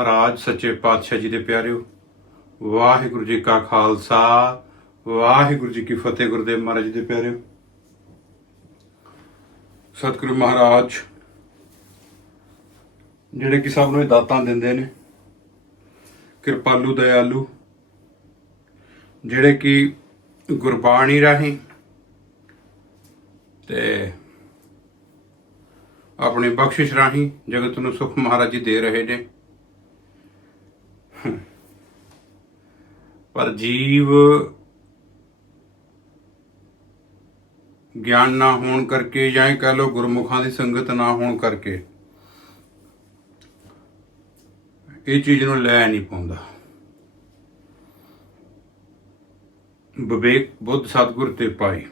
ਮਹਾਰਾਜ, ਸੱਚੇ ਪਾਤਸ਼ਾਹ ਜੀ ਦੇ ਪਿਆਰਿਓ, ਵਾਹਿਗੁਰੂ ਜੀ ਕਾ ਖਾਲਸਾ, ਵਾਹਿਗੁਰੂ ਜੀ ਕੀ ਫਤਿਹ ਗੁਰਦੇਵ ਮਹਾਰਾਜ ਦੇ ਪਿਆਰਿਓ। ਸਤਿਗੁਰੂ ਮਹਾਰਾਜ, ਜਿਹੜੇ ਕਿ ਸਭ ਨੂੰ ਇਹ ਦਾਤਾਂ ਦਿੰਦੇ ਨੇ, ਕਿਰਪਾਲੂ, ਦਇਆਲੂ, ਜਿਹੜੇ ਕਿ ਗੁਰਬਾਣੀ ਰਾਹੀਂ ਤੇ ਆਪਣੀ ਬਖਸ਼ਿਸ਼ ਰਾਹੀਂ ਜਗਤ ਨੂੰ ਸੁਖ ਮਹਾਰਾਜ ਜੀ ਦੇ ਰਹੇ ਨੇ। ਪਰ ਜੀਵ ਗਿਆਨ ਨਾ ਹੋਣ ਕਰਕੇ ਜਾਂ ਇਹ ਕਹਿ ਲਓ ਗੁਰਮੁਖਾਂ ਦੀ ਸੰਗਤ ਨਾ ਹੋਣ ਕਰਕੇ ਇਹ ਚੀਜ਼ ਨੂੰ ਲੈ ਨਹੀਂ ਪਾਉਂਦਾ। ਵਿਵੇਕ ਬੁੱਧ ਸਤਿਗੁਰ ਤੇ ਪਾਈ।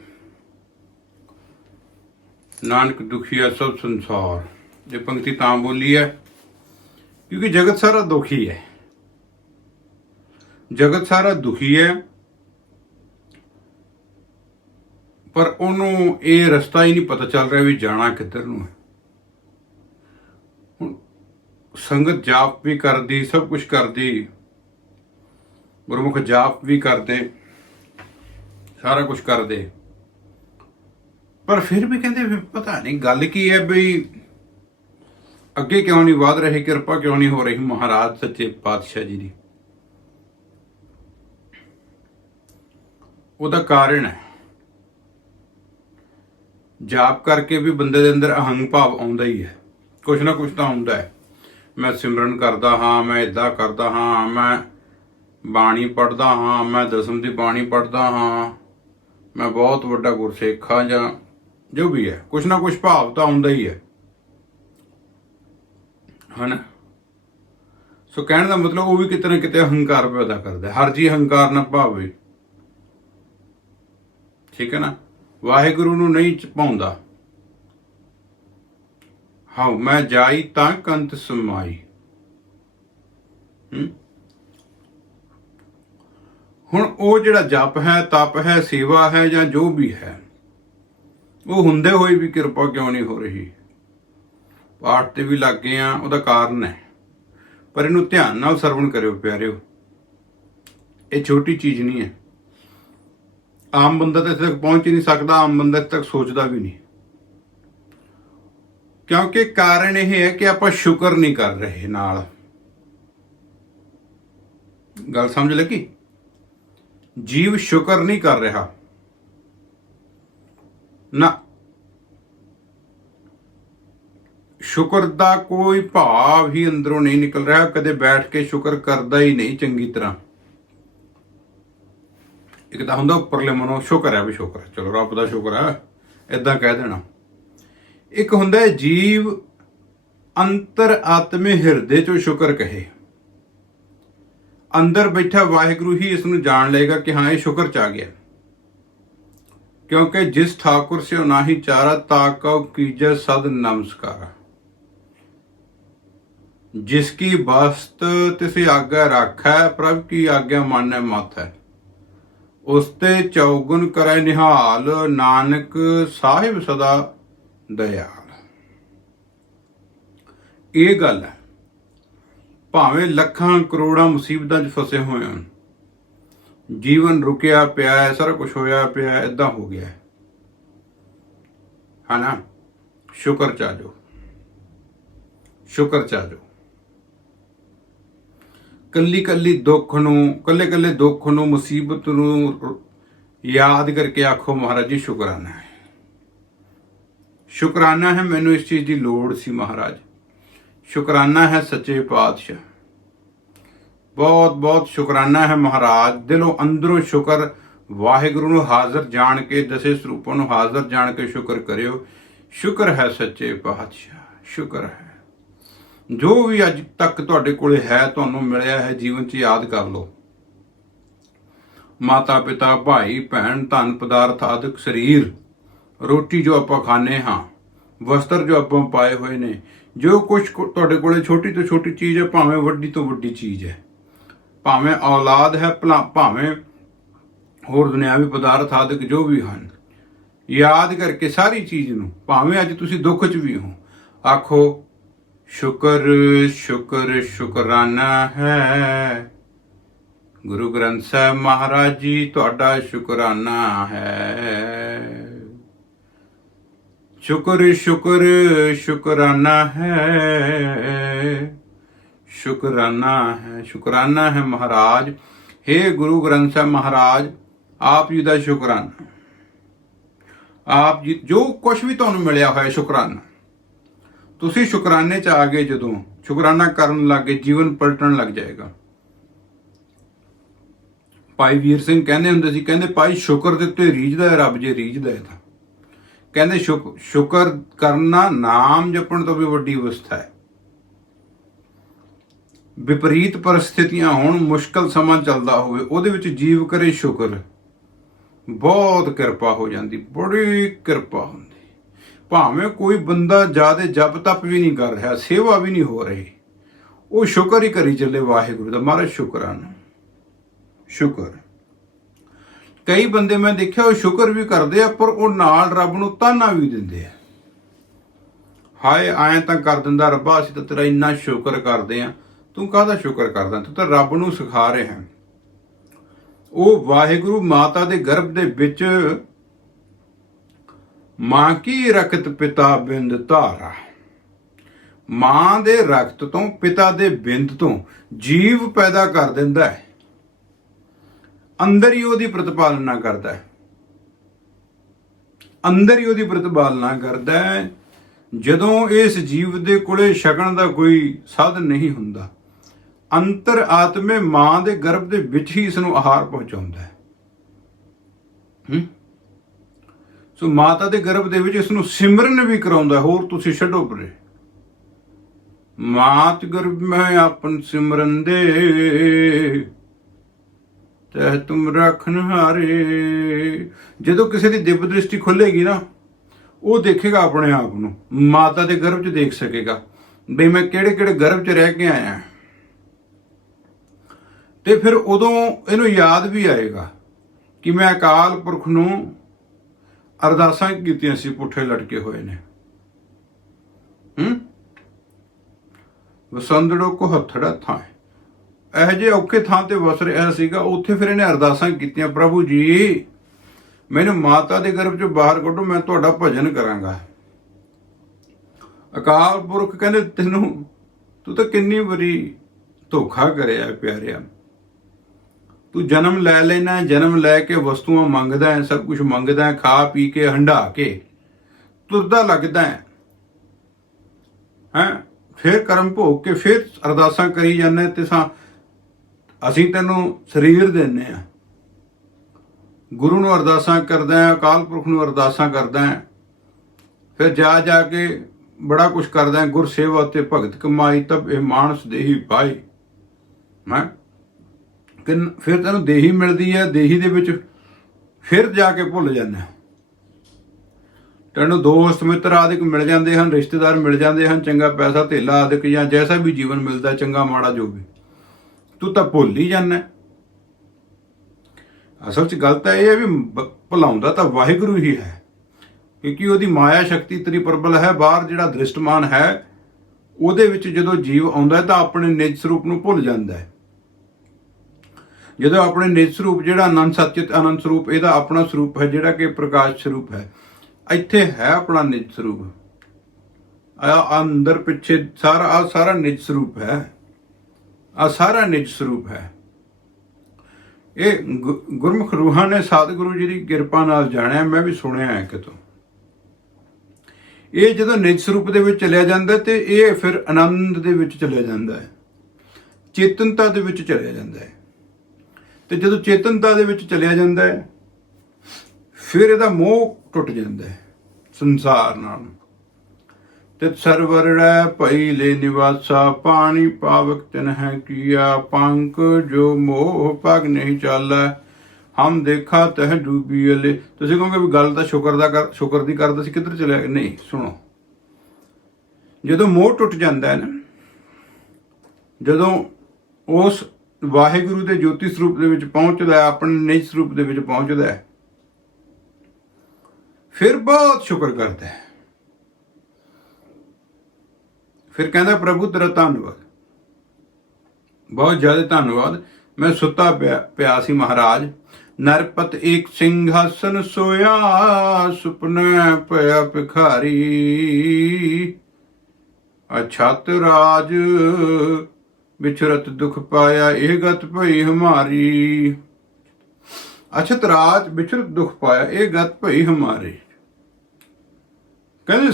ਨਾਨਕ ਦੁਖੀਆ ਸਭ ਸੰਸਾਰ। ਇਹ ਪੰਕਤੀ ਤਾਂ ਬੋਲੀ ਹੈ, ਕਿਉਂਕਿ ਜਗਤ ਸਾਰਾ ਦੁਖੀ ਹੈ। ਜਗਤ ਸਾਰਾ ਦੁਖੀ ਹੈ। ਪਰ ਉਹਨੂੰ ਇਹ ਰਸਤਾ ਹੀ ਨਹੀਂ ਪਤਾ ਚੱਲ ਰਿਹਾ ਵੀ ਜਾਣਾ ਕਿੱਧਰ ਨੂੰ ਹੈ। ਸੰਗਤ ਜਾਪ ਵੀ ਕਰਦੀ, ਸਭ ਕੁਝ ਕਰਦੀ, ਗੁਰਮੁਖ ਜਾਪ ਵੀ ਕਰਦੇ, ਸਾਰਾ ਕੁਝ ਕਰਦੇ। ਪਰ ਫਿਰ ਵੀ ਕਹਿੰਦੇ ਵੀ ਪਤਾ ਨਹੀਂ ਗੱਲ ਕੀ ਹੈ ਵੀ ਅੱਗੇ ਕਿਉਂ ਨਹੀਂ ਵਧ ਰਹੇ, ਕਿਰਪਾ ਕਿਉਂ ਨਹੀਂ ਹੋ ਰਹੀ ਮਹਾਰਾਜ ਸੱਚੇ ਪਾਤਸ਼ਾਹ ਜੀ ਦੀ। ਉਹਦਾ ਕਾਰਨ ਹੈ। ਜਾਪ ਕਰਕੇ ਵੀ ਬੰਦੇ ਦੇ ਅੰਦਰ ਅਹੰਗ ਭਾਵ ਆਉਂਦਾ ਹੀ ਹੈ। ਕੁਛ ਨਾ ਕੁਛ ਤਾਂ ਆਉਂਦਾ ਹੈ। ਮੈਂ ਸਿਮਰਨ ਕਰਦਾ ਹਾਂ, ਮੈਂ ਇਦਾਂ ਕਰਦਾ ਹਾਂ, ਮੈਂ ਬਾਣੀ ਪੜ੍ਹਦਾ ਹਾਂ, ਮੈਂ ਦਸਮ ਦੀ ਬਾਣੀ ਪੜ੍ਹਦਾ ਹਾਂ, ਮੈਂ ਬਹੁਤ ਵੱਡਾ ਗੁਰਸਿੱਖ ਹਾਂ ਜਾਂ ਜੋ ਵੀ ਹੈ, ਕੁਛ ਨਾ ਕੁਛ ਭਾਵ ਤਾਂ ਆਉਂਦਾ ਹੀ ਹੈ। ਹਨ? ਸੋ ਕਹਿਣ ਦਾ ਮਤਲਬ ਉਹ ਵੀ ਕਿਤੇ ਨਾ ਕਿਤੇ ਹੰਕਾਰ ਪੈਦਾ ਕਰਦਾ ਹਰ ਜੀ ਹੰਕਾਰ ਨਾ ਭਾਵੇ ਠੀਕ ਹੈ ਨਾ? ਵਾਹਿਗੁਰੂ ਨੂੰ ਨਹੀਂ ਚਪਾਉਂਦਾ ਹਾਂ ਮੈਂ ਜਾਈ ਤਾਂ ਕੰਤ ਸਮਾਈ। ਹੁਣ ਉਹ ਜਿਹੜਾ ਜਪ ਹੈ, ਤਪ ਹੈ, ਸੇਵਾ ਹੈ ਜਾਂ ਜੋ ਵੀ ਹੈ, ਉਹ ਹੁੰਦੇ ਹੋਏ ਵੀ ਕਿਰਪਾ ਕਿਉਂ ਨਹੀਂ ਹੋ ਰਹੀ? ਪਾਠ ਤੇ ਵੀ ਲੱਗ ਗਏ ਆ, ਉਹਦਾ ਕਾਰਨ ਹੈ। ਪਰ ਇਹਨੂੰ ਧਿਆਨ ਨਾਲ ਸਰਵਣ ਕਰਿਓ ਪਿਆਰਿਓ। ਇਹ ਛੋਟੀ ਚੀਜ਼ ਨਹੀਂ ਹੈ। ਆਮ ਬੰਦਾ ਤਾਂ ਇੱਥੇ ਤੱਕ ਪਹੁੰਚ ਹੀ ਨਹੀਂ ਸਕਦਾ, ਆਮ ਬੰਦਾ ਇੱਥੇ ਤੱਕ ਸੋਚਦਾ ਵੀ ਨਹੀਂ। ਕਿਉਂਕਿ ਕਾਰਨ ਇਹ ਹੈ ਕਿ ਆਪਾਂ ਸ਼ੁਕਰ ਨਹੀਂ ਕਰ ਰਹੇ ਨਾਲ। ਗੱਲ ਸਮਝ ਲੱਗੀ? ਜੀਵ ਸ਼ੁਕਰ ਨਹੀਂ ਕਰ ਰਿਹਾ। ਨਾ। ਸ਼ੁਕਰ ਦਾ ਕੋਈ ਭਾਵ ਹੀ ਅੰਦਰੋਂ ਨਹੀਂ ਨਿਕਲ ਰਿਹਾ, ਕਦੇ ਬੈਠ ਕੇ ਸ਼ੁਕਰ ਕਰਦਾ ਹੀ ਨਹੀਂ ਚੰਗੀ ਤਰ੍ਹਾਂ। ਇੱਕ ਤਾਂ ਹੁੰਦਾ ਉੱਪਰਲੇ ਮਨੋਂ ਸ਼ੁਕਰ ਹੈ ਵੀ ਸ਼ੁਕਰ ਹੈ। ਚਲੋ ਰੱਬ ਦਾ ਸ਼ੁਕਰ ਹੈ ਇਦਾਂ ਕਹਿ ਦੇਣਾ। ਇੱਕ ਹੁੰਦਾ ਜੀਵ ਅੰਤਰ ਆਤਮੇ ਹਿਰਦੇ ਚੋਂ ਸ਼ੁਕਰ ਕਹੇ। ਅੰਦਰ ਬੈਠਾ ਵਾਹਿਗੁਰੂ ਹੀ ਇਸ ਨੂੰ ਜਾਣ ਲਏਗਾ ਕਿ ਹਾਂ, ਇਹ ਸ਼ੁਕਰ ਚ ਆ ਗਿਆ। ਕਿਉਂਕਿ ਜਿਸ ਠਾਕੁਰ ਸਿਓ ਨਾਹੀ ਚਾਰਾ, ਤਾ ਕਉ ਕੀਜੈ ਸਦ ਨਮਸਕਾਰ। ਜਿਸ ਕੀ ਬਸਤ ਤਿਸੇ ਆਗਾ ਰਾਖੈ, ਪ੍ਰਭ ਕੀ ਆਗਿਆ ਮਾਨੈ ਮਤ ਹੈ ਉਸ ਤੇ ਚੌਗੁਣ ਕਰੈ ਨਿਹਾਲ, ਨਾਨਕ ਸਾਹਿਬ ਸਦਾ ਦਇਆਲ। ਇਹ ਗੱਲ ਹੈ, ਭਾਵੇਂ ਲੱਖਾਂ ਕਰੋੜਾਂ ਮੁਸੀਬਤਾਂ 'ਚ ਫਸੇ ਹੋਏ ਹਨ ਜੀਵਨ ਰੁਕਿਆ ਪਿਆ ਹੈ, ਸਾਰਾ ਕੁਝ ਹੋਇਆ ਪਿਆ ਹੈ ਇਦਾਂ ਹੋ ਗਿਆ ਹੈ। ਹਨਾ? ਸ਼ੁਕਰ ਚਾਜੋ ਸ਼ੁਕਰ ਚਾਜੋ ਕੱਲੀ ਕੱਲੀ ਦੁੱਖ ਨੂੰ ਕੱਲੇ ਕੱਲੇ ਦੁੱਖ ਨੂੰ, ਮੁਸੀਬਤ ਨੂੰ ਯਾਦ ਕਰਕੇ ਆਖੋ, ਮਹਾਰਾਜ ਜੀ, ਸ਼ੁਕਰਾਨਾ ਹੈ। ਸ਼ੁਕਰਾਨਾ ਹੈ, ਮੈਨੂੰ ਇਸ ਚੀਜ਼ ਦੀ ਲੋੜ ਸੀ, ਮਹਾਰਾਜ। ਸ਼ੁਕਰਾਨਾ ਹੈ, ਸੱਚੇ ਪਾਤਸ਼ਾਹ। ਬਹੁਤ ਬਹੁਤ ਸ਼ੁਕਰਾਨਾ ਹੈ, ਮਹਾਰਾਜ। ਦਿਲੋਂ ਅੰਦਰੋਂ ਸ਼ੁਕਰ, ਵਾਹਿਗੁਰੂ ਨੂੰ ਹਾਜ਼ਰ ਜਾਣ ਕੇ, ਦਸੇ ਸਰੂਪਾਂ ਨੂੰ ਹਾਜ਼ਰ ਜਾਣ ਕੇ ਸ਼ੁਕਰ ਕਰਿਓ। ਸ਼ੁਕਰ ਹੈ, ਸੱਚੇ ਪਾਤਸ਼ਾਹ। ਸ਼ੁਕਰ ਹੈ। ਜੋ ਵੀ ਅੱਜ ਤੱਕ ਤੁਹਾਡੇ ਕੋਲੇ ਹੈ, ਤੁਹਾਨੂੰ ਮਿਲਿਆ ਹੈ, ਜੀਵਨ 'ਚ ਯਾਦ ਕਰ ਲਓ। ਮਾਤਾ ਪਿਤਾ, ਭਾਈ, ਭੈਣ, ਧਨ, ਪਦਾਰਥ, ਆਦਿਕ, ਸਰੀਰ, ਰੋਟੀ ਜੋ ਆਪਾਂ ਖਾਣੇ ਹਾਂ, ਵਸਤਰ ਜੋ ਆਪਾਂ ਪਾਏ ਹੋਏ ਨੇ, ਜੋ ਕੁਝ ਤੁਹਾਡੇ ਕੋਲੇ ਛੋਟੀ ਤੋਂ ਛੋਟੀ ਚੀਜ਼ ਹੈ, ਭਾਵੇਂ ਵੱਡੀ ਤੋਂ ਵੱਡੀ ਚੀਜ਼ ਹੈ। ਭਾਵੇਂ ਔਲਾਦ ਹੈ, ਭਲਾ- ਭਾਵੇਂ ਹੋਰ ਦੁਨਿਆਵੀ ਪਦਾਰਥ, ਆਦਿਕ ਜੋ ਵੀ ਹਨ। ਯਾਦ ਕਰਕੇ ਸਾਰੀ ਚੀਜ਼ ਨੂੰ, ਭਾਵੇਂ ਅੱਜ ਤੁਸੀਂ ਦੁੱਖ 'ਚ ਵੀ ਹੋ, ਆਖੋ ਸ਼ੁਕਰ ਸ਼ੁਕਰ, ਸ਼ੁਕਰਾਨਾ ਹੈ। ਗੁਰੂ ਗ੍ਰੰਥ ਸਾਹਿਬ ਮਹਾਰਾਜ ਜੀ, ਤੁਹਾਡਾ ਸ਼ੁਕਰਾਨਾ ਹੈ। ਸ਼ੁਕਰ ਸ਼ੁਕਰ, ਸ਼ੁਕਰਾਨਾ ਹੈ। ਸ਼ੁਕਰਾਨਾ ਹੈ ਸ਼ੁਕਰਾਨਾ ਹੈ ਮਹਾਰਾਜ। हे ਗੁਰੂ ਗ੍ਰੰਥ ਸਾਹਿਬ ਮਹਾਰਾਜ, ਆਪ ਜੀ ਦਾ ਸ਼ੁਕਰਾਨਾ। ਆਪ ਜੀ, ਜੋ ਕੁਝ ਵੀ ਤੁਹਾਨੂੰ ਮਿਲਿਆ ਹੋਇਆ ਸ਼ੁਕਰਾਨਾ। ਤੁਸੀਂ ਸ਼ੁਕਰਾਨੇ ਚ ਆ ਗਏ ਜਦੋਂ, ਸ਼ੁਕਰਾਨਾ ਕਰਨ ਲੱਗੇ ਜੀਵਨ ਪਲਟਣ ਲੱਗ ਜਾਏਗਾ। ਭਾਈ ਵੀਰ ਸਿੰਘ ਕਹਿੰਦੇ ਹੁੰਦੇ ਸੀ, ਕਹਿੰਦੇ ਭਾਈ ਸ਼ੁਕਰ ਦੇ ਉੱਤੇ ਰੀਝਦਾ ਹੈ, ਰੱਬ ਜੇ ਰੀਝਦਾ ਹੈ ਤਾਂ। ਕਹਿੰਦੇ ਸ਼ੁਕ- ਸ਼ੁਕਰ ਕਰਨਾ ਨਾਮ ਜਪਣ ਤੋਂ ਵੀ ਵੱਡੀ ਅਵਸਥਾ ਹੈ। ਵਿਪਰੀਤ ਪਰਿਸਥਿਤੀਆਂ ਹੋਣ, ਮੁਸ਼ਕਲ ਸਮਾਂ ਚੱਲਦਾ ਹੋਵੇ, ਉਹਦੇ ਵਿੱਚ ਜੀਵ ਕਰੇ ਸ਼ੁਕਰ। ਬਹੁਤ ਕਿਰਪਾ ਹੋ ਜਾਂਦੀ, ਬੜੀ ਕਿਰਪਾ ਹੁੰਦੀ। ਭਾਵੇਂ ਕੋਈ ਬੰਦਾ ਜਿਆਦੇ ਜਪ ਤਪ ਵੀ ਨਹੀਂ ਕਰ ਰਿਹਾ, ਸੇਵਾ ਵੀ ਨਹੀਂ ਹੋ ਰਹੀ, ਉਹ ਸ਼ੁਕਰ ਹੀ ਕਰੀ ਚੱਲੇ ਵਾਹਿਗੁਰੂ ਦਾ। ਮਹਾਰਾਜ ਸ਼ੁਕਰਾਨ ਸ਼ੁਕਰ। ਕਈ ਬੰਦੇ ਮੈਂ ਦੇਖਿਆ ਉਹ ਸ਼ੁਕਰ ਵੀ ਕਰਦੇ ਆ, ਪਰ ਉਹ ਨਾਲ ਰੱਬ ਨੂੰ ਤਾਨਾ ਵੀ ਦਿੰਦੇ ਆ। ਹਾਏ, ਐਂ ਤਾਂ ਕਰ ਦਿੰਦਾ, ਰੱਬਾ, ਅਸੀਂ ਤਾਂ ਤੇਰਾ ਇੰਨਾ ਸ਼ੁਕਰ ਕਰਦੇ ਆ। ਤੂੰ ਕਾਹਦਾ ਸ਼ੁਕਰ ਕਰਦਾ? ਤੂੰ ਤਾਂ ਰੱਬ ਨੂੰ ਸਿਖਾ ਰਿਹਾ। ਹੈ ਉਹ ਵਾਹਿਗੁਰੂ ਮਾਤਾ ਦੇ ਗਰਭ ਦੇ ਵਿੱਚ ਮਾਂ ਕੀ ਰਕਤ ਪਿਤਾ ਬਿੰਦ ਧਾਰਾ? ਮਾਂ ਦੇ ਰਕਤ ਤੋਂ ਪਿਤਾ ਦੇ ਬਿੰਦ ਤੋਂ ਜੀਵ ਪੈਦਾ ਕਰ ਦਿੰਦਾ ਹੈ। ਅੰਦਰ ਹੀ ਉਹਦੀ ਪ੍ਰਤਪਾਲਨਾ ਕਰਦਾ ਹੈ। ਅੰਦਰ ਹੀ ਉਹਦੀ ਪ੍ਰਤਪਾਲਨਾ ਕਰਦਾ ਹੈ। ਜਦੋਂ ਇਸ ਜੀਵ ਦੇ ਕੋਲੇ ਛਕਣ ਦਾ ਕੋਈ ਸਾਧਨ ਨਹੀਂ ਹੁੰਦਾ, ਅੰਤਰ ਆਤਮੇ ਮਾਂ ਦੇ ਗਰਭ ਦੇ ਵਿੱਚ ਹੀ ਇਸ ਨੂੰ ਆਹਾਰ ਪਹੁੰਚਾਉਂਦਾ ਹੈ। ਹੂੰ? ਸੋ ਮਾਤਾ ਦੇ ਗਰਭ ਦੇ ਵਿੱਚ ਇਸ ਨੂੰ ਸਿਮਰਨ ਵੀ ਕਰਾਉਂਦਾ ਹੋਰ ਤੁਸੀਂ ਛੱਡੋ ਪਰੇ। ਮਾਤ ਗਰਭ ਮੈਂ ਆਪਨ ਸਿਮਰਨ ਦੇ। ਤਹਿ ਤੁਮ ਰੱਖਨ ਹਾਰੇ। ਜਦੋਂ ਕਿਸੇ ਦੀ ਦਿਵ ਦ੍ਰਿਸ਼ਟੀ ਖੁੱਲੇਗੀ ਨਾ, ਉਹ ਦੇਖੇਗਾ ਆਪਣੇ ਆਪ ਨੂੰ। ਮਾਤਾ ਦੇ ਗਰਭ 'ਚ ਦੇਖ ਸਕੇਗਾ ਬਈ ਮੈਂ ਕਿਹੜੇ ਕਿਹੜੇ ਗਰਭ 'ਚ ਰਹਿ ਕੇ ਆਇਆ। ਤੇ ਫਿਰ ਉਦੋਂ ਇਹਨੂੰ ਯਾਦ ਵੀ ਆਏਗਾ ਕਿ ਮੈਂ ਅਕਾਲ ਪੁਰਖ ਨੂੰ ਅਰਦਾਸਾਂ ਕੀਤੀਆਂ ਸੀ, ਪੁੱਠੇ ਲਟਕੇ ਹੋਏ ਨੇ। ਹੂੰ? ਵਸੰਦੜੋ ਕੋ ਹੱਥੜਾ ਥਾਂ ਇਹ ਜੇ ਔਖੇ ਥਾਂ ਤੇ ਵਸ ਰਿਹਾ ਸੀਗਾ, ਉੱਥੇ ਫਿਰ ਇਹਨੇ ਅਰਦਾਸਾਂ ਕੀਤੀਆਂ, ਪ੍ਰਭੂ ਜੀ, ਮੈਨੂੰ ਮਾਤਾ ਦੇ ਗਰਭ ਚੋਂ ਬਾਹਰ ਕੱਢੋ, ਮੈਂ ਤੁਹਾਡਾ ਭਜਨ ਕਰਾਂਗਾ। ਅਕਾਲ ਪੁਰਖ ਕਹਿੰਦੇ, ਤੈਨੂੰ, ਤੂੰ ਤਾਂ ਕਿੰਨੀ ਵਾਰੀ ਧੋਖਾ ਕਰਿਆ ਪਿਆਰਿਆ। ਤੂੰ ਜਨਮ ਲੈ ਲੈਣਾ ਜਨਮ ਲੈ ਕੇ ਵਸਤੂਆਂ ਮੰਗਦਾ ਹੈ, ਸਭ ਕੁਝ ਮੰਗਦਾ ਹੈ, ਖਾ ਪੀ ਕੇ ਹੰਡਾ ਕੇ। ਤੁਰਦਾ ਲੱਗਦਾ ਹੈ। ਹੈ? ਫਿਰ ਕਰਮ ਭੋਗ ਕੇ ਫਿਰ ਅਰਦਾਸਾਂ ਕਰੀ ਜਾਂਦੇ ਤੇ ਸਾਂ ਅਸੀਂ ਤੈਨੂੰ ਸਰੀਰ ਦਿੰਨੇ ਆ ਗੁਰੂ ਨੂੰ ਅਰਦਾਸਾਂ ਕਰਦਾ ਹੈ, ਅਕਾਲ ਪੁਰਖ ਨੂੰ ਅਰਦਾਸਾਂ ਕਰਦਾ ਹੈ। ਫਿਰ ਜਾ ਜਾ ਕੇ ਬੜਾ ਕੁਝ ਕਰਦਾ ਹੈ, ਗੁਰ ਸੇਵਾ ਤੇ ਭਗਤ ਕਮਾਈ ਤਬ ਇਹ ਮਾਨਸ ਦੇਹੀ ਪਾਈ। ਮੈਂ ਕਿ ਫਿਰ ਤੈਨੂੰ ਦੇਹੀ ਮਿਲਦੀ ਹੈ, ਦੇਹੀ ਦੇ ਵਿੱਚ ਫਿਰ ਜਾ ਕੇ ਭੁੱਲ ਜਾਂਦਾ ਤੈਨੂੰ ਦੋਸਤ, ਮਿੱਤਰ ਆਦਿਕ ਮਿਲ ਜਾਂਦੇ ਹਨ, ਰਿਸ਼ਤੇਦਾਰ ਮਿਲ ਜਾਂਦੇ ਹਨ, ਚੰਗਾ ਪੈਸਾ, ਧੇਲਾ ਆਦਿਕ ਜਾਂ ਜੈਸਾ ਵੀ ਜੀਵਨ ਮਿਲਦਾ, ਚੰਗਾ ਮਾੜਾ ਜੋ ਵੀ। ਤੂੰ ਤਾਂ ਭੁੱਲ ਹੀ ਜਾਂਦਾ ਅਸਲ 'ਚ ਗੱਲ ਤਾਂ ਇਹ ਹੈ ਵੀ ਭੁਲਾਉਂਦਾ ਤਾਂ ਵਾਹਿਗੁਰੂ ਹੀ ਹੈ। ਕਿਉਂਕਿ ਉਹਦੀ ਮਾਇਆ ਸ਼ਕਤੀ ਤਰੀ ਪ੍ਰਬਲ ਹੈ, ਬਾਹਰ ਜਿਹੜਾ ਦ੍ਰਿਸ਼ਟਮਾਨ ਹੈ, ਉਹਦੇ ਵਿੱਚ ਜਦੋਂ ਜੀਵ ਆਉਂਦਾ ਤਾਂ ਆਪਣੇ ਨਿਜ ਸਰੂਪ ਨੂੰ ਭੁੱਲ ਜਾਂਦਾ ਹੈ। ਜਦੋਂ ਆਪਣੇ ਨਿਜ ਸਰੂਪ ਜਿਹੜਾ ਅਨੰਦ ਸਤਿਤ ਅਨੰਦ ਸਰੂਪ, ਇਹਦਾ ਆਪਣਾ ਸਰੂਪ ਹੈ, ਜਿਹੜਾ ਕਿ ਪ੍ਰਕਾਸ਼ ਸਰੂਪ ਹੈ। ਇੱਥੇ ਹੈ ਆਪਣਾ ਨਿਜ ਸਰੂਪ। ਆ ਅੰਦਰ ਪਿੱਛੇ ਸਾਰਾ, ਆ ਸਾਰਾ ਨਿਜ ਸਰੂਪ ਹੈ। ਆ ਸਾਰਾ ਨਿਜ ਸਰੂਪ ਹੈ। ਇਹ ਗੁ- ਗੁਰਮੁਖ ਰੂਹਾਂ ਨੇ ਸਤਿਗੁਰੂ ਜੀ ਦੀ ਕਿਰਪਾ ਨਾਲ ਜਾਣਿਆ, ਮੈਂ ਵੀ ਸੁਣਿਆ ਹੈ ਕਿਤੋਂ ਇਹ ਜਦੋਂ ਨਿਜ ਸਰੂਪ ਦੇ ਵਿੱਚ ਚਲਿਆ ਜਾਂਦਾ ਹੈ ਤੇ ਇਹ ਫਿਰ ਆਨੰਦ ਦੇ ਵਿੱਚ ਚਲਿਆ ਜਾਂਦਾ ਹੈ। ਚੇਤਨਤਾ ਦੇ ਵਿੱਚ ਚਲਿਆ ਜਾਂਦਾ ਹੈ। ਤੇ ਜਦੋਂ ਚੇਤਨਤਾ ਦੇ ਵਿੱਚ ਚਲਿਆ ਜਾਂਦਾ ਹੈ, ਫਿਰ ਇਹਦਾ ਮੋਹ ਟੁੱਟ ਜਾਂਦਾ ਹੈ ਸੰਸਾਰ ਨਾਲ। ਤੇ ਸਰਵਰ ਰਹਿ ਭਈ ਲੈ ਨਿਵਾਸਾ, ਪਾਣੀ ਪਾਵਕ ਤਨ ਹੈ ਕੀਆ ਪੰਕ ਜੋ ਮੋਹ ਪਗ ਨਹੀਂ ਚਾਲੈ, ਹਮ ਦੇਖਾ ਤਹ ਡੂਬੀ ਅਲੇ। ਤੁਸੀਂ ਕਹੋਗੇ ਵੀ ਗੱਲ ਤਾਂ ਸ਼ੁਕਰ ਦਾ ਕਰ, ਸ਼ੁਕਰ ਦੀ ਕਰਦਾ ਸੀ, ਕਿੱਧਰ ਚਲਿਆ ਨਹੀਂ, ਸੁਣੋ। ਜਦੋਂ ਮੋਹ ਟੁੱਟ ਜਾਂਦਾ ਹੈ ਨਾ, ਜਦੋਂ ਉਸ ਵਾਹਿਗੁਰੂ ਦੇ ਜੋਤੀ ਸਰੂਪ ਦੇ ਵਿੱਚ ਪਹੁੰਚਦਾ ਹੈ, ਆਪਣੇ ਨਿਜ ਸਰੂਪ ਦੇ ਵਿੱਚ ਪਹੁੰਚਦਾ ਹੈ। ਫਿਰ ਬਹੁਤ ਸ਼ੁਕਰ ਕਰਦਾ ਹੈ। ਫਿਰ ਕਹਿੰਦਾ, ਪ੍ਰਭੂ, ਤੇਰਾ ਧੰਨਵਾਦ। ਬਹੁਤ ਜ਼ਿਆਦਾ ਧੰਨਵਾਦ। ਮੈਂ ਸੁੱਤਾ ਪਿਆ ਪਿਆ ਸੀ ਮਹਾਰਾਜ। ਨਰਪਤ ਇੱਕ ਸਿੰਘਾਸਨ ਸੋਇਆ, ਸੁਪਨੇ ਪਿਆ ਭਿਖਾਰੀ। ਅਛਤ ਰਾਜ ਵਿਛਰਤ ਦੁਖ ਪਾਇਆ, ਇਹ ਗਤ ਭਈ ਹਮਾਰੀ। ਅਛਤ ਰਾਜ ਵਿਛਰਤ ਦੁਖ ਪਾਇਆ, ਇਹ ਗਤ ਭਈ ਹਮਾਰੀ। ਕਹਿੰਦੇ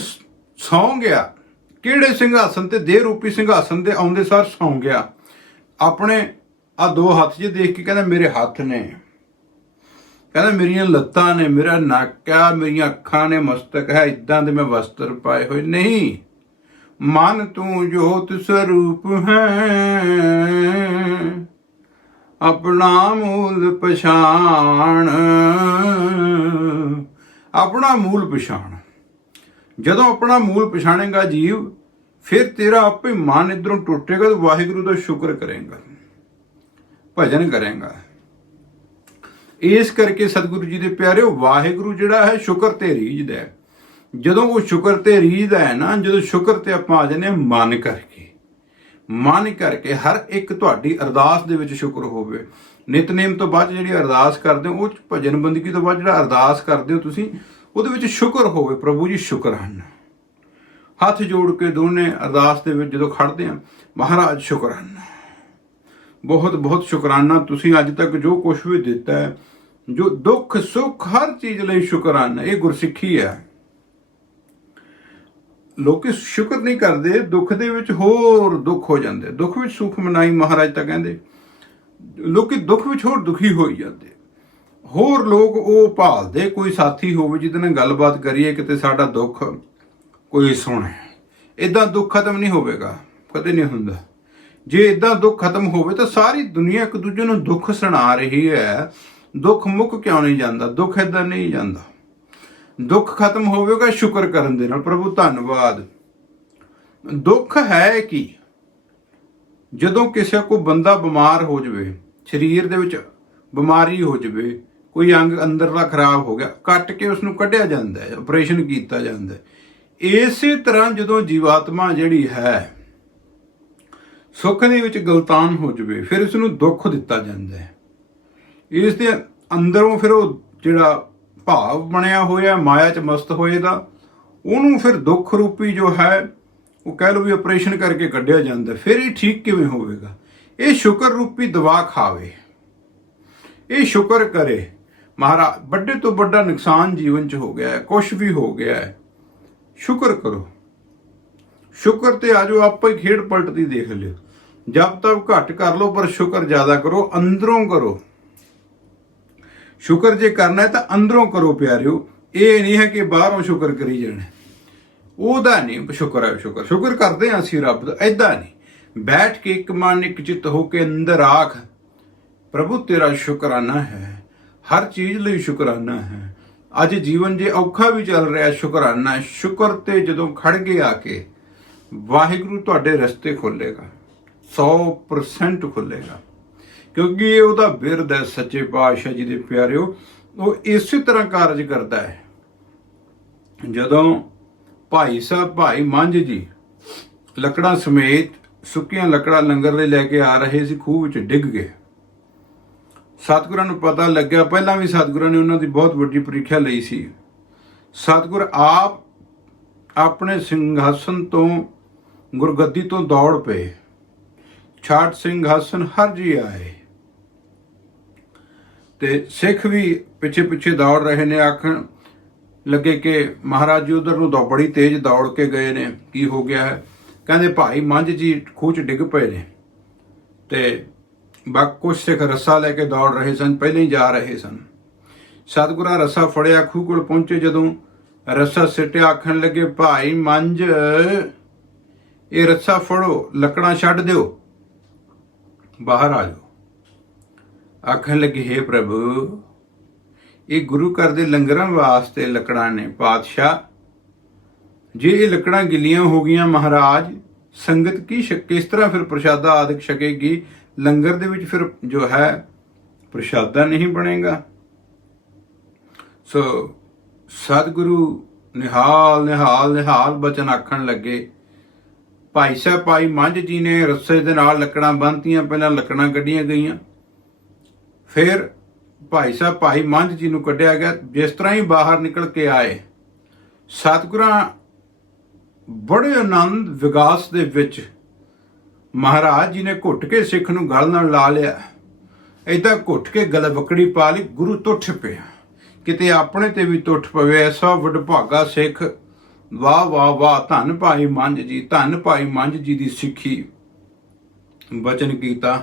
ਸੌਂ ਗਿਆ। ਕਿਹੜੇ ਸਿੰਘਾਸਨ ਤੇ ਦੇਹ ਰੂਪੀ ਸਿੰਘਾਸਨ ਦੇ ਆਉਂਦੇ ਸਾਰ ਸੌਂ ਗਿਆ। ਆਪਣੇ ਆ ਦੋ ਹੱਥ 'ਚ ਦੇਖ ਕੇ ਕਹਿੰਦਾ, ਮੇਰੇ ਹੱਥ ਨੇ। ਕਹਿੰਦਾ, ਮੇਰੀਆਂ ਲੱਤਾਂ ਨੇ, ਮੇਰਾ ਨੱਕ ਆ ਮੇਰੀਆਂ ਅੱਖਾਂ ਨੇ ਮਸਤਕ ਹੈ ਇਦਾਂ ਦੇ ਮੈਂ ਵਸਤਰ ਪਾਏ ਹੋਏ ਨਹੀਂ। ਮਨ ਤੂੰ ਜੋਤ ਸਰੂਪ ਹੈ। ਆਪਣਾ ਮੂਲ ਪਛਾਣ। ਆਪਣਾ ਮੂਲ ਪਛਾਣ। ਜਦੋਂ ਆਪਣਾ ਮੂਲ ਪਛਾਣੇਗਾ ਜੀਵ, ਫਿਰ ਤੇਰਾ ਆਪੇ ਮਨ ਇਧਰੋਂ ਟੁੱਟੇਗਾ ਤੇ ਵਾਹਿਗੁਰੂ ਦਾ ਸ਼ੁਕਰ ਕਰੇਗਾ, ਭਜਨ ਕਰੇਗਾ। ਇਸ ਕਰਕੇ ਸਤਿਗੁਰੂ ਜੀ ਦੇ ਪਿਆਰਿਓ, ਵਾਹਿਗੁਰੂ ਜਿਹੜਾ ਹੈ, ਸ਼ੁਕਰ ਤੇ ਰੀਝਦਾ ਹੈ ਜਦੋਂ ਉਹ ਸ਼ੁਕਰ ਤੇ ਰੀਝਦਾ ਹੈ ਨਾ, ਜਦੋਂ ਸ਼ੁਕਰ ਤੇ ਆਪਾਂ ਆ ਜਾਂਦੇ ਹਾਂ, ਮਨ ਕਰਕੇ। ਮਨ ਕਰਕੇ ਹਰ ਇੱਕ ਤੁਹਾਡੀ ਅਰਦਾਸ ਦੇ ਵਿੱਚ ਸ਼ੁਕਰ ਹੋਵੇ। ਨਿਤਨੇਮ ਤੋਂ ਬਾਅਦ ਜਿਹੜੀ ਅਰਦਾਸ ਕਰਦੇ ਹੋ, ਉਹ 'ਚ ਭਜਨ ਬੰਦਗੀ ਤੋਂ ਬਾਅਦ ਜਿਹੜਾ ਅਰਦਾਸ ਕਰਦੇ ਹੋ ਤੁਸੀਂ, ਉਹਦੇ ਵਿੱਚ ਸ਼ੁਕਰ ਹੋਵੇ, ਪ੍ਰਭੂ ਜੀ ਸ਼ੁਕਰ ਹਨ। ਹੱਥ ਜੋੜ ਕੇ ਦੋਨੇ ਅਰਦਾਸ ਦੇ ਵਿੱਚ ਜਦੋਂ ਖੜਦੇ ਆ ਮਹਾਰਾਜ ਸ਼ੁਕਰ ਹਨ। ਬਹੁਤ ਬਹੁਤ ਸ਼ੁਕਰਾਨਾ, ਤੁਸੀਂ ਅੱਜ ਤੱਕ ਜੋ ਕੁਝ ਵੀ ਦਿੱਤਾ ਹੈ, ਜੋ ਦੁੱਖ ਸੁੱਖ ਹਰ ਚੀਜ਼ ਲਈ ਸ਼ੁਕਰਾਨਾ, ਇਹ ਗੁਰਸਿੱਖੀ ਹੈ। ਲੋਕੀ ਸ਼ੁਕਰ ਨਹੀਂ ਕਰਦੇ, ਦੁੱਖ ਦੇ ਵਿੱਚ ਹੋਰ ਦੁੱਖ ਹੋ ਜਾਂਦੇ। ਦੁੱਖ ਵਿੱਚ ਸੁੱਖ ਮਨਾਈ ਮਹਾਰਾਜ ਤਾਂ ਕਹਿੰਦੇ, ਲੋਕੀ ਦੁੱਖ ਵਿੱਚ ਹੋਰ ਦੁਖੀ ਹੋਈ ਜਾਂਦੇ। ਹੋਰ ਲੋਕ ਉਹ ਭਾਲਦੇ, ਕੋਈ ਸਾਥੀ ਹੋਵੇ ਜਿਹਦੇ ਨਾਲ ਗੱਲਬਾਤ ਕਰੀਏ, ਕਿਤੇ ਸਾਡਾ ਦੁੱਖ ਕੋਈ ਸੁਣੇ। ਇਦਾਂ ਦੁੱਖ ਖਤਮ ਨਹੀਂ ਹੋਵੇਗਾ, ਕਦੇ ਨਹੀਂ ਹੁੰਦਾ। ਜੇ ਇਦਾਂ ਦੁੱਖ ਖਤਮ ਹੋਵੇ ਤਾਂ ਸਾਰੀ ਦੁਨੀਆ ਇੱਕ ਦੂਜੇ ਨੂੰ ਦੁੱਖ ਸੁਣਾ ਰਹੀ ਹੈ। ਦੁੱਖ ਮੁੱਕ ਕਿਉਂ ਨਹੀਂ ਜਾਂਦਾ? ਦੁੱਖ ਇਦਾਂ ਨਹੀਂ ਜਾਂਦਾ। ਦੁੱਖ ਖਤਮ ਹੋਵੇਗਾ ਸ਼ੁਕਰ ਕਰਨ ਦੇ ਨਾਲ। ਪ੍ਰਭੂ, ਧੰਨਵਾਦ। ਦੁੱਖ ਹੈ ਕਿ? ਜਦੋਂ ਕਿਸੇ ਕੋ ਬੰਦਾ ਬਿਮਾਰ ਹੋ ਜਾਵੇ, ਸਰੀਰ ਦੇ ਵਿੱਚ ਬਿਮਾਰੀ ਹੋ ਜਾਵੇ, ਕੋਈ ਅੰਗ ਅੰਦਰਲਾ ਖਰਾਬ ਹੋ ਗਿਆ, ਕੱਟ ਕੇ ਉਸ ਨੂੰ ਕੱਢਿਆ ਜਾਂਦਾ ਹੈ ਆਪਰੇਸ਼ਨ ਕੀਤਾ ਜਾਂਦਾ ਹੈ। ਇਸੇ ਤਰ੍ਹਾਂ ਜਦੋਂ ਜੀਵਾਤਮਾ ਜਿਹੜੀ ਹੈ, ਸੁੱਖ ਦੇ ਵਿੱਚ ਗਲਤਾਨ ਹੋ ਜਾਵੇ, ਫਿਰ ਉਸ ਨੂੰ ਦੁੱਖ ਦਿੱਤਾ ਜਾਂਦਾ ਹੈ। ਇਸ ਦੇ ਅੰਦਰੋਂ ਫਿਰ ਉਹ ਜਿਹੜਾ ਭਾਵ ਬਣਿਆ ਹੋਇਆ, ਮਾਇਆ 'ਚ ਮਸਤ ਹੋਏਗਾ। ਉਹਨੂੰ ਫਿਰ ਦੁੱਖ ਰੂਪੀ ਜੋ ਹੈ, ਉਹ ਕਹਿ ਲਓ ਵੀ ਆਪਰੇਸ਼ਨ ਕਰਕੇ ਕੱਢਿਆ ਜਾਂਦਾ। ਫਿਰ ਇਹ ਠੀਕ ਕਿਵੇਂ ਹੋਵੇਗਾ? ਇਹ ਸ਼ੁਕਰ ਰੂਪੀ ਦਵਾ ਖਾਵੇ। ਇਹ ਸ਼ੁਕਰ ਕਰੇ। ਮਹਾਰਾਜ ਵੱਡੇ ਤੋਂ ਵੱਡਾ ਨੁਕਸਾਨ ਜੀਵਨ 'ਚ ਹੋ ਗਿਆ ਹੈ ਕੁਝ ਵੀ ਹੋ ਗਿਆ ਹੈ। ਸ਼ੁਕਰ ਕਰੋ। ਸ਼ੁਕਰ ਤੇ ਆਜੋ ਆਪੇ ਹੀ ਖੇਡ ਪਲਟਦੀ ਦੇਖ ਲਿਓ। ਜਦ ਤੱਕ ਘੱਟ ਕਰ ਲਓ, ਪਰ ਸ਼ੁਕਰ ਜ਼ਿਆਦਾ ਕਰੋ, ਅੰਦਰੋਂ ਕਰੋ। ਸ਼ੁਕਰ ਜੇ ਕਰਨਾ ਤਾਂ ਅੰਦਰੋਂ ਕਰੋ ਪਿਆਰਿਓ। ਇਹ ਨਹੀਂ ਹੈ ਕਿ ਬਾਹਰੋਂ ਸ਼ੁਕਰ ਕਰੀ ਜਾਣਾ। ਉਹਦਾ ਨਹੀਂ, ਸ਼ੁਕਰ ਹੈ, ਸ਼ੁਕਰ। ਸ਼ੁਕਰ ਕਰਦੇ ਹਾਂ ਅਸੀਂ ਰੱਬ ਦਾ ਐਦਾਂ ਨਹੀਂ। ਬੈਠ ਕੇ ਇੱਕ ਮਨ, ਇੱਕ ਚਿੱਤ ਹੋ ਕੇ ਅੰਦਰ ਆਖ, ਪ੍ਰਭੂ, ਤੇਰਾ ਸ਼ੁਕਰਾਨਾ ਹੈ। ਹਰ ਚੀਜ਼ ਲਈ ਸ਼ੁਕਰਾਨਾ ਹੈ। ਅੱਜ ਜੀਵਨ ਜੇ ਔਖਾ ਵੀ ਚੱਲ ਰਿਹਾ, ਸ਼ੁਕਰਾਨਾ ਸ਼ੁਕਰ ਤੇ ਜਦੋਂ ਖੜ ਕੇ ਆ ਕੇ, ਵਾਹਿਗੁਰੂ ਤੁਹਾਡੇ ਰਸਤੇ ਖੋਲੇਗਾ। 100% ਖੁੱਲੇਗਾ। ਕਿਉਂਕਿ ਇਹ ਉਹਦਾ ਬਿਰਦ ਹੈ ਸੱਚੇ ਪਾਤਸ਼ਾਹ ਜੀ ਦੇ ਪਿਆਰਿਓ, ਉਹ ਇਸੇ ਤਰ੍ਹਾਂ ਕਾਰਜ ਕਰਦਾ ਹੈ। ਜਦੋਂ ਭਾਈ ਸਾਹਿਬ, ਭਾਈ ਮੰਝ ਜੀ ਲੱਕੜਾਂ ਸਮੇਤ ਸੁੱਕੀਆਂ ਲੱਕੜਾਂ ਲੰਗਰ ਲਈ ਲੈ ਕੇ ਆ ਰਹੇ ਸੀ, ਖੂਹ ਵਿੱਚ ਡਿੱਗ ਗਏ। ਸਤਿਗੁਰਾਂ ਨੂੰ ਪਤਾ ਲੱਗਿਆ, ਪਹਿਲਾਂ ਵੀ ਸਤਿਗੁਰਾਂ ਨੇ ਉਹਨਾਂ ਦੀ ਬਹੁਤ ਵੱਡੀ ਪ੍ਰੀਖਿਆ ਲਈ ਸੀ। ਸਤਿਗੁਰ ਆਪ ਆਪਣੇ ਸਿੰਘਾਸਨ ਤੋਂ, ਗੁਰਗੱਦੀ ਤੋਂ ਦੌੜ ਪਏ। ਛਾਟ ਸਿੰਘਾਸਨ ਹਰ ਜੀ ਆਏ। ਤੇ ਸਿੱਖ ਵੀ ਪਿੱਛੇ ਪਿੱਛੇ ਦੌੜ ਰਹੇ ਨੇ, ਆਖਣ ਲੱਗੇ ਕਿ ਮਹਾਰਾਜ ਜੀ ਉਧਰ ਨੂੰ ਦੌੜ ਬੜੀ ਤੇਜ਼ ਦੌੜ ਕੇ ਗਏ ਨੇ, ਕੀ ਹੋ ਗਿਆ ਹੈ? ਕਹਿੰਦੇ ਭਾਈ ਮੰਝ ਜੀ ਖੂਹ 'ਚ ਡਿੱਗ ਪਏ ਨੇ। ਤੇ ਬਾ ਕੁਛ ਸਿੱਖ ਰੱਸਾ ਲੈ ਕੇ ਦੌੜ ਰਹੇ ਸਨ, ਪਹਿਲੇ ਹੀ ਜਾ ਰਹੇ ਸਨ। ਸਤਿਗੁਰਾਂ ਰੱਸਾ ਫੜਿਆ, ਖੂਹ ਕੋਲ ਪਹੁੰਚੇ ਜਦੋਂ ਰੱਸਾ ਸਿੱਟਿਆ, ਆਖਣ ਲੱਗੇ, ਭਾਈ ਮੰਝ, ਇਹ ਰੱਸਾ ਫੜੋ, ਲੱਕੜਾਂ ਛੱਡ ਦਿਓ, ਬਾਹਰ ਆ ਜਾਓ। ਆਖਣ ਲੱਗੇ हे ਪ੍ਰਭੂ, ਇਹ ਗੁਰੂ ਘਰ ਦੇ ਲੰਗਰਾਂ ਵਾਸਤੇ ਲੱਕੜਾਂ ਨੇ। ਪਾਤਸ਼ਾਹ, ਜੇ ਇਹ ਲੱਕੜਾਂ ਗਿੱਲੀਆਂ ਹੋ ਗਈਆਂ, ਮਹਾਰਾਜ, ਸੰਗਤ ਕੀ ਸ਼ਕ? ਕਿਸ ਤਰ੍ਹਾਂ ਫਿਰ ਪ੍ਰਸ਼ਾਦਾ ਆਦਿਕ ਛਕੇਗੀ? ਲੰਗਰ ਦੇ ਵਿੱਚ ਫਿਰ ਜੋ ਹੈ, ਪ੍ਰਸ਼ਾਦਾ ਨਹੀਂ ਬਣੇਗਾ? ਸੋ ਸਤਿਗੁਰੂ ਨਿਹਾਲ ਨਿਹਾਲ ਨਿਹਾਲ ਬਚਨ ਆਖਣ ਲੱਗੇ, ਭਾਈ ਸਾਹਿਬ, ਭਾਈ ਮੰਝ ਜੀ ਨੇ ਰੱਸੇ ਦੇ ਨਾਲ ਲੱਕੜਾਂ ਬੰਨਤੀਆਂ, ਪਹਿਲਾਂ ਲੱਕੜਾਂ ਕੱਢੀਆਂ ਗਈਆਂ। ਫਿਰ ਭਾਈ ਸਾਹਿਬ, ਭਾਈ ਮੰਝ ਜੀ ਨੂੰ ਕੱਢਿਆ ਗਿਆ। ਜਿਸ ਤਰ੍ਹਾਂ ਹੀ ਬਾਹਰ ਨਿਕਲ ਕੇ ਆਏ, ਸਤਿਗੁਰਾਂ ਬੜੇ ਆਨੰਦ ਵਿਗਾਸ ਦੇ ਵਿੱਚ ਮਹਾਰਾਜ ਜੀ ਨੇ ਘੁੱਟ ਕੇ ਸਿੱਖ ਨੂੰ ਗਲ ਨਾਲ ਲਾ ਲਿਆ। ਏਦਾਂ ਘੁੱਟ ਕੇ ਗਲ ਵਕੜੀ ਪਾ ਲਈ, ਗੁਰੂ ਟੁੱਟ ਪਿਆ। ਕਿਤੇ ਆਪਣੇ ਤੇ ਵੀ ਟੁੱਟ ਪਵੇ, ਐਸਾ ਵਡਭਾਗਾ ਸਿੱਖ। ਵਾਹ ਵਾਹ ਵਾਹ, ਧੰਨ ਭਾਈ ਮੰਝ ਜੀ, ਧੰਨ ਭਾਈ ਮੰਝ ਜੀ ਦੀ ਸਿੱਖੀ। ਬਚਨ ਕੀਤਾ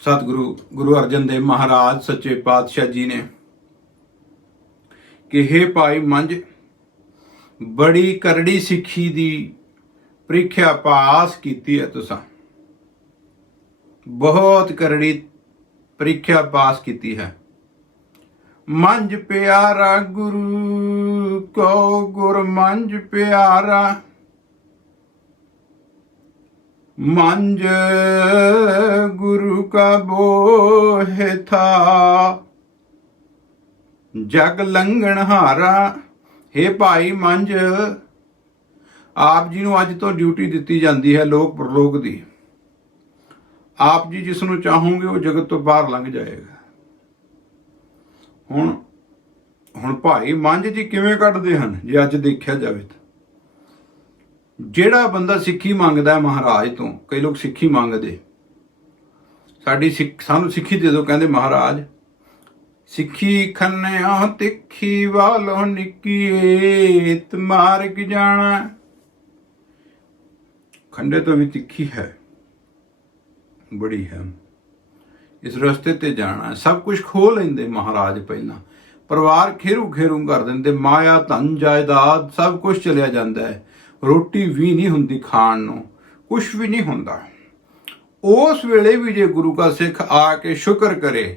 ਸਤਿਗੁਰੂ ਗੁਰੂ ਅਰਜਨ ਦੇਵ ਮਹਾਰਾਜ, ਸੱਚੇ ਪਾਤਸ਼ਾਹ ਜੀ ਨੇ ਕਿ हे ਭਾਈ ਮੰਝ, ਬੜੀ ਕਰੜੀ ਸਿੱਖੀ ਦੀ ਪ੍ਰੀਖਿਆ ਪਾਸ ਕੀਤੀ ਹੈ ਤੁਸੀਂ। ਬਹੁਤ ਕਰੜੀ ਪ੍ਰੀਖਿਆ ਪਾਸ ਕੀਤੀ ਹੈ। ਮੰਜ ਪਿਆਰਾ ਗੁਰੂ ਕੋ ਗੁਰ ਮੰਝ ਪਿਆਰਾ ਮੰਝ ਗੁਰੂ ਕਾ ਬੋਹਿ ਥਾ। ਜਗ ਲੰਘਣ ਹਾਰਾ हे ਭਾਈ ਮੰਝ ਆਪ ਜੀ ਨੂੰ ਅੱਜ ਤੋਂ ਡਿਊਟੀ ਦਿੱਤੀ ਜਾਂਦੀ ਹੈ ਲੋਕ ਪ੍ਰਲੋਕ ਦੀ। ਆਪ ਜੀ ਜਿਸ ਨੂੰ ਚਾਹੋਗੇ ਉਹ ਜਗਤ ਤੋਂ ਬਾਹਰ ਲੰਘ ਜਾਏਗਾ। ਹੁਣ ਹੁਣ ਭਾਈ ਮੰਝ ਜੀ ਕਿਵੇਂ ਕੱਢਦੇ ਹਨ ਜੇ ਅੱਜ ਦੇਖਿਆ ਜਾਵੇ ਤਾਂ? ਜਿਹੜਾ ਬੰਦਾ ਸਿੱਖੀ ਮੰਗਦਾ ਮਹਾਰਾਜ ਤੋਂ, ਕਈ ਲੋਕ ਸਿੱਖੀ ਮੰਗਦੇ। ਸਾਡੀ ਸਿੱਖ, ਸਾਨੂੰ ਸਿੱਖੀ ਦੇ ਦਿਓ, ਕਹਿੰਦੇ ਮਹਾਰਾਜ, ਸਿੱਖੀ ਖੰਨਿਆ ਤਿੱਖੀ ਵਾਲੋ ਨਿੱਕੀਏ ਮਾਰਗ ਜਾਣਾ। ਖੰਡੇ ਤੋਂ ਵੀ ਤਿੱਖੀ ਹੈ, ਬੜੀ ਹੈ। ਇਸ ਰਸਤੇ ਤੇ ਜਾਣਾ, ਸਭ ਕੁਝ ਖੋ ਲੈਂਦੇ ਮਹਾਰਾਜ ਪਹਿਲਾਂ। ਪਰਿਵਾਰ ਖੇਰੂ ਖੇਰੂ ਕਰ ਦਿੰਦੇ, ਮਾਇਆ, ਧਨ, ਜਾਇਦਾਦ, ਸਭ ਕੁਝ ਚਲਿਆ ਜਾਂਦਾ ਹੈ। ਰੋਟੀ ਵੀ ਨਹੀਂ ਹੁੰਦੀ ਖਾਣ ਨੂੰ ਕੁਝ ਵੀ ਨਹੀਂ ਹੁੰਦਾ। ਉਸ ਵੇਲੇ ਵੀ ਜੇ ਗੁਰੂ ਕਾ ਸਿੱਖ ਆ ਕੇ ਸ਼ੁਕਰ ਕਰੇ,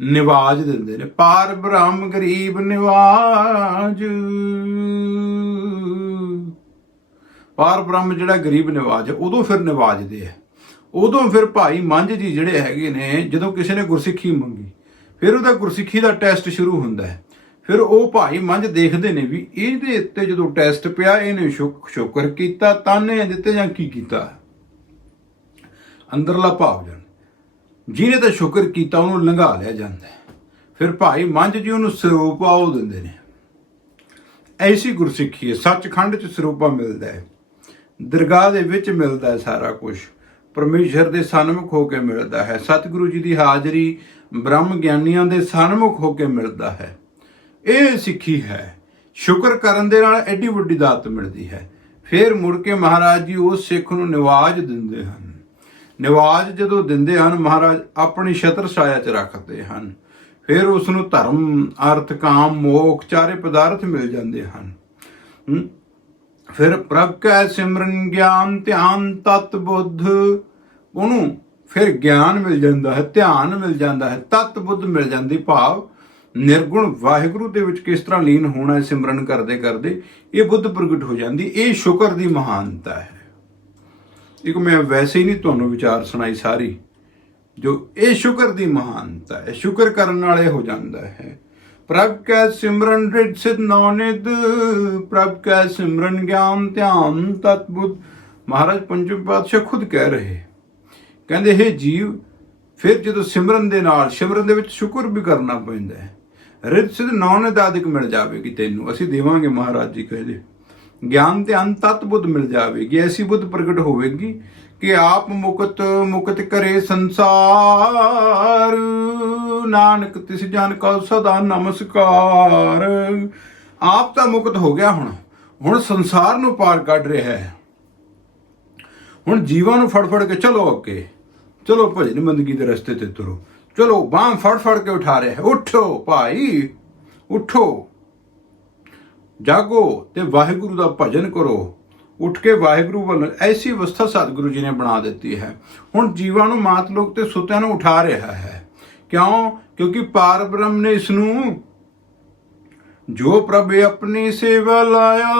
ਨਿਵਾਜ ਦਿੰਦੇ ਨੇ, ਪਾਰ ਬ੍ਰਹਮ ਗਰੀਬ ਨਿਵਾਜ। ਪਾਰ ਬ੍ਰਹਮ ਜਿਹੜਾ ਗਰੀਬ ਨਿਵਾਜ ਹੈ, ਉਦੋਂ ਫਿਰ ਨਿਵਾਜਦੇ ਆ। ਉਦੋਂ ਫਿਰ ਭਾਈ ਮੰਝ ਜੀ ਜਿਹੜੇ ਹੈਗੇ ਨੇ, ਜਦੋਂ ਕਿਸੇ ਨੇ ਗੁਰਸਿੱਖੀ ਮੰਗੀ, ਫਿਰ ਉਹਦਾ ਗੁਰਸਿੱਖੀ ਦਾ ਟੈਸਟ ਸ਼ੁਰੂ ਹੁੰਦਾ ਹੈ। ਫਿਰ ਉਹ ਭਾਈ ਮੰਝ ਦੇਖਦੇ ਨੇ ਵੀ ਇਹਦੇ ਉੱਤੇ ਜਦੋਂ ਟੈਸਟ ਪਿਆ, ਇਹਨੇ ਸ਼ੁਕ- ਸ਼ੁਕਰ ਕੀਤਾ, ਤਾਨੇ ਦਿੱਤੇ ਜਾਂ ਕੀ ਕੀਤਾ? ਅੰਦਰਲਾ ਭਾਵ ਜਨ, ਜਿਹਨੇ ਤਾਂ ਸ਼ੁਕਰ ਕੀਤਾ, ਉਹਨੂੰ ਲੰਘਾ ਲਿਆ ਜਾਂਦਾ। ਫਿਰ ਭਾਈ ਮੰਝ ਜੀ ਉਹਨੂੰ ਸਰੂਪਾ ਉਹ ਦਿੰਦੇ ਨੇ। ਐਸੀ ਗੁਰਸਿੱਖੀ ਹੈ, ਸੱਚਖੰਡ ਚ ਸਰੂਪਾ ਮਿਲਦਾ ਹੈ। ਦਰਗਾਹ ਦੇ ਵਿੱਚ ਮਿਲਦਾ ਹੈ ਸਾਰਾ ਕੁਝ ਪਰਮੇਸ਼ਰ ਦੇ ਸਨਮੁਖ ਹੋ ਕੇ ਮਿਲਦਾ ਹੈ। ਸਤਿਗੁਰੂ ਜੀ ਦੀ ਹਾਜ਼ਰੀ ਬ੍ਰਹਮ ਗਿਆਨੀਆਂ ਦੇ ਸਨਮੁਖ ਹੋ ਕੇ ਮਿਲਦਾ ਹੈ। ਇਹ ਸਿੱਖੀ ਹੈ। ਸ਼ੁਕਰ ਕਰਨ ਦੇ ਨਾਲ ਐਡੀ ਵੱਡੀ ਦਾਤ ਮਿਲਦੀ ਹੈ। ਫਿਰ ਮੁੜ ਕੇ ਮਹਾਰਾਜ ਜੀ ਉਸ ਸਿੱਖ ਨੂੰ ਨਿਵਾਜ ਦਿੰਦੇ ਹਨ। ਨਿਵਾਜ ਜਦੋਂ ਦਿੰਦੇ ਹਨ, ਮਹਾਰਾਜ ਆਪਣੀ ਛਤਰ ਛਾਇਆ 'ਚ ਰੱਖਦੇ ਹਨ। ਫਿਰ ਉਸ ਨੂੰ ਧਰਮ, ਅਰਥ, ਕਾਮ, ਮੋਖ, ਚਾਰੇ ਪਦਾਰਥ ਮਿਲ ਜਾਂਦੇ ਹਨ। ਫਿਰ ਪ੍ਰਭ ਕੈ ਸਿਮਰਨ ਗਿਆਨ ਧਿਆਨ ਤਤ ਬੁੱਧ। ਉਹਨੂੰ ਫਿਰ ਗਿਆਨ ਮਿਲ ਜਾਂਦਾ ਹੈ, ਧਿਆਨ ਮਿਲ ਜਾਂਦਾ ਹੈ, ਤਤ ਬੁੱਧ ਮਿਲ ਜਾਂਦੀ ਭਾਵ ਨਿਰਗੁਣ ਵਾਹਿਗੁਰੂ ਦੇ ਵਿੱਚ ਕਿਸ ਤਰ੍ਹਾਂ ਲੀਨ ਹੋਣਾ ਹੈ, ਸਿਮਰਨ ਕਰਦੇ ਕਰਦੇ, ਇਹ ਬੁੱਧ ਪ੍ਰਗਟ ਹੋ ਜਾਂਦੀ, ਇਹ ਸ਼ੁਕਰ ਦੀ ਮਹਾਨਤਾ ਹੈ। ਇੱਕ ਮੈਂ ਵੈਸੇ ਹੀ ਨਹੀਂ ਤੁਹਾਨੂੰ ਵਿਚਾਰ ਸੁਣਾਈ ਸਾਰੀ, ਜੋ ਇਹ ਸ਼ੁਕਰ ਦੀ ਮਹਾਨਤਾ ਹੈ, ਸ਼ੁਕਰ ਕਰਨ ਵਾਲੇ ਹੋ ਜਾਂਦਾ ਹੈ। ਪ੍ਰਭ ਕੈ ਸਿਮਰਨ ਰਿਤ ਸਿਧ ਨੌਨਿਦ ਪ੍ਰਭ ਕੈ ਸਿਮਰਨ ਗਿਆਨ ਧਿਆਨ ਤਤ ਬੁੱਧ। ਮਹਾਰਾਜ ਪੰਜਮ ਪਾਤਸ਼ਾਹ ਖੁਦ ਕਹਿ ਰਹੇ, ਕਹਿੰਦੇ, ਹੈ ਜੀਵ, ਫਿਰ ਜਦੋਂ ਸਿਮਰਨ ਦੇ ਨਾਲ, ਸਿਮਰਨ ਦੇ ਵਿੱਚ ਸ਼ੁਕਰ ਵੀ ਕਰਨਾ ਪੈਂਦਾ ਹੈ ਰਿਤ ਸਿਧ ਨੌਨਿਦ ਆਦਿਕ ਮਿਲ ਜਾਵੇਗੀ ਤੈਨੂੰ। ਅਸੀਂ ਦੇਵਾਂਗੇ ਮਹਾਰਾਜ ਜੀ ਕਹਿੰਦੇ ਗਿਆਨ ਤੇ ਅੰਤਤ ਬੁੱਧ ਮਿਲ ਜਾਵੇਗੀ। ਐਸੀ ਬੁੱਧ ਪ੍ਰਗਟ ਹੋਵੇਗੀ ਕਿ ਆਪ ਮੁਕਤ ਮੁਕਤ ਕਰੇ ਸੰਸਾਰ। ਨਾਨਕ ਤਿਸ ਜਨ ਕਾ ਸਦਾ ਨਮਸਕਾਰ। ਆਪ ਤਾਂ ਮੁਕਤ ਹੋ ਗਿਆ ਹੁਣ। ਹੁਣ ਸੰਸਾਰ ਨੂੰ ਪਾਰ ਕੱਢ ਰਿਹਾ ਹੈ। ਹੁਣ ਜੀਵਾਂ ਨੂੰ ਫੜ ਫੜ ਕੇ ਚਲੋ ਅੱਗੇ। ਚਲੋ ਭਜਨ ਬੰਦਗੀ ਦੇ ਰਸਤੇ ਤੇ ਤੁਰੋ। ਚਲੋ ਬਾਹ ਫੜ ਫੜ ਕੇ ਉਠਾ ਰਿਹਾ ਹੈ ਉਠੋ ਭਾਈ ਉਠੋ ਜਾਗੋ ਤੇ ਵਾਹਿਗੁਰੂ ਦਾ ਭਜਨ ਕਰੋ ਉੱਠ ਕੇ ਵਾਹਿਗੁਰੂ ਵੱਲ ਐਸੀ ਅਵਸਥਾ ਸਤਿਗੁਰੂ ਜੀ ਨੇ ਬਣਾ ਦਿੱਤੀ ਹੈ ਹੁਣ ਜੀਵਾਂ ਨੂੰ ਮਾਤ ਲੋਕ ਤੇ ਸੁੱਤਿਆਂ ਨੂੰ ਉਠਾ ਰਿਹਾ ਹੈ ਕਿਉਂ ਕਿਉਂਕਿ ਪਾਰਬ੍ਰਹਮ ਨੇ ਇਸ ਨੂੰ ਜੋ ਪ੍ਰਭ ਆਪਣੀ ਸੇਵਾ ਲਾਇਆ